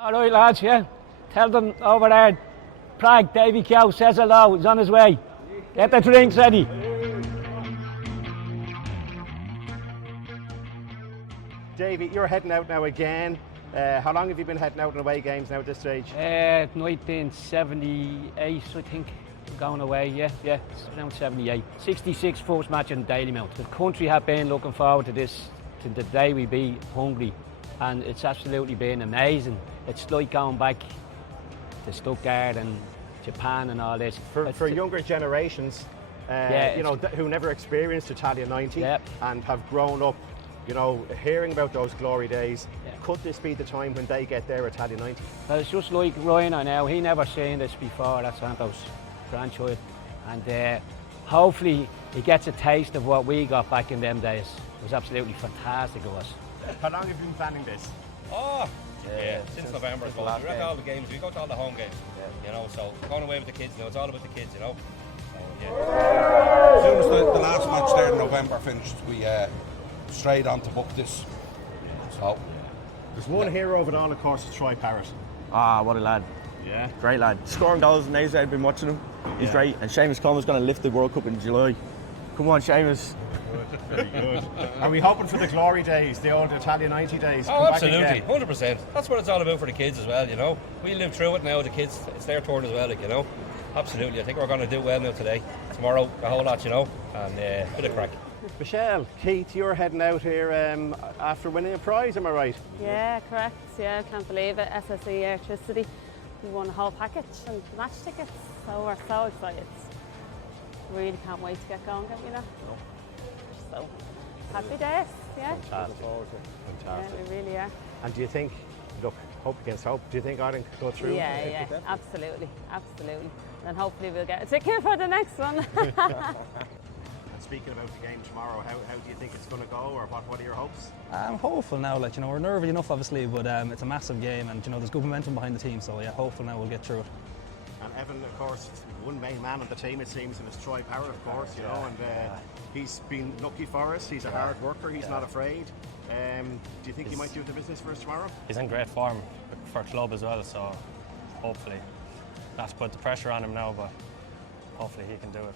All right, lads, yeah. Tell them over there, Prague, Davy Cow says hello, he's on his way. Get the drinks ready. Davy, you're heading out now again. How long have you been heading out on away games now at this stage? 1978, I think, going away, yeah, it's around 78. 66 first match in Dalymount. The country have been looking forward to this, to the day we be hungry, and it's absolutely been amazing. It's like going back to Stuttgart and Japan and all this. For younger generations, who never experienced Italia 90 and have grown up, hearing about those glory days, could this be the time when they get their Italia 90? Well, it's just like Ryan now, he never seen this before, that's Santo's grandchild, and hopefully he gets a taste of what we got back in them days. It was absolutely fantastic of us. How long have you been planning this? Since November as well. We went to all the games, we go to all the home games, so going away with the kids, it's all about the kids, So, As soon as the last match there in November finished, we straight on to book this. So, there's one hero of it all, of course, is Troy Parrott. Ah, what a lad. Yeah. Great lad. Scoring goals in Asia, I've been watching him. He's great. And Seamus Coleman's going to lift the World Cup in July. Come on, Seamus. Very good. Are we hoping for the glory days, the old Italia 90 days? Oh, absolutely, 100%. That's what it's all about for the kids as well, We live through it now, the kids, it's their turn as well, Absolutely, I think we're going to do well now today. Tomorrow, a whole lot, and a bit of crack. Michelle, Keith, you're heading out here after winning a prize, am I right? Yeah, correct. Yeah, can't believe it. SSE Electricity. We won the whole package and match tickets, so we're so excited. Really can't wait to get going, can't we now? No. So, happy days, yeah. Fantastic. Yeah, we really are. And do you think, look, hope against hope, do you think Ireland could go through? Yeah, absolutely. And hopefully we'll get a ticket for the next one. And speaking about the game tomorrow, how do you think it's going to go, or what are your hopes? I'm hopeful now, we're nervy enough obviously, but it's a massive game and there's good momentum behind the team, so yeah, hopeful now we'll get through it. And Evan, of course, one main man on the team, it seems, and it's Troy Parrott, of course, and he's been lucky for us. He's a hard worker, he's not afraid. Do you think he might do the business for us tomorrow? He's in great form for club as well, so hopefully not to put the pressure on him now, but hopefully he can do it.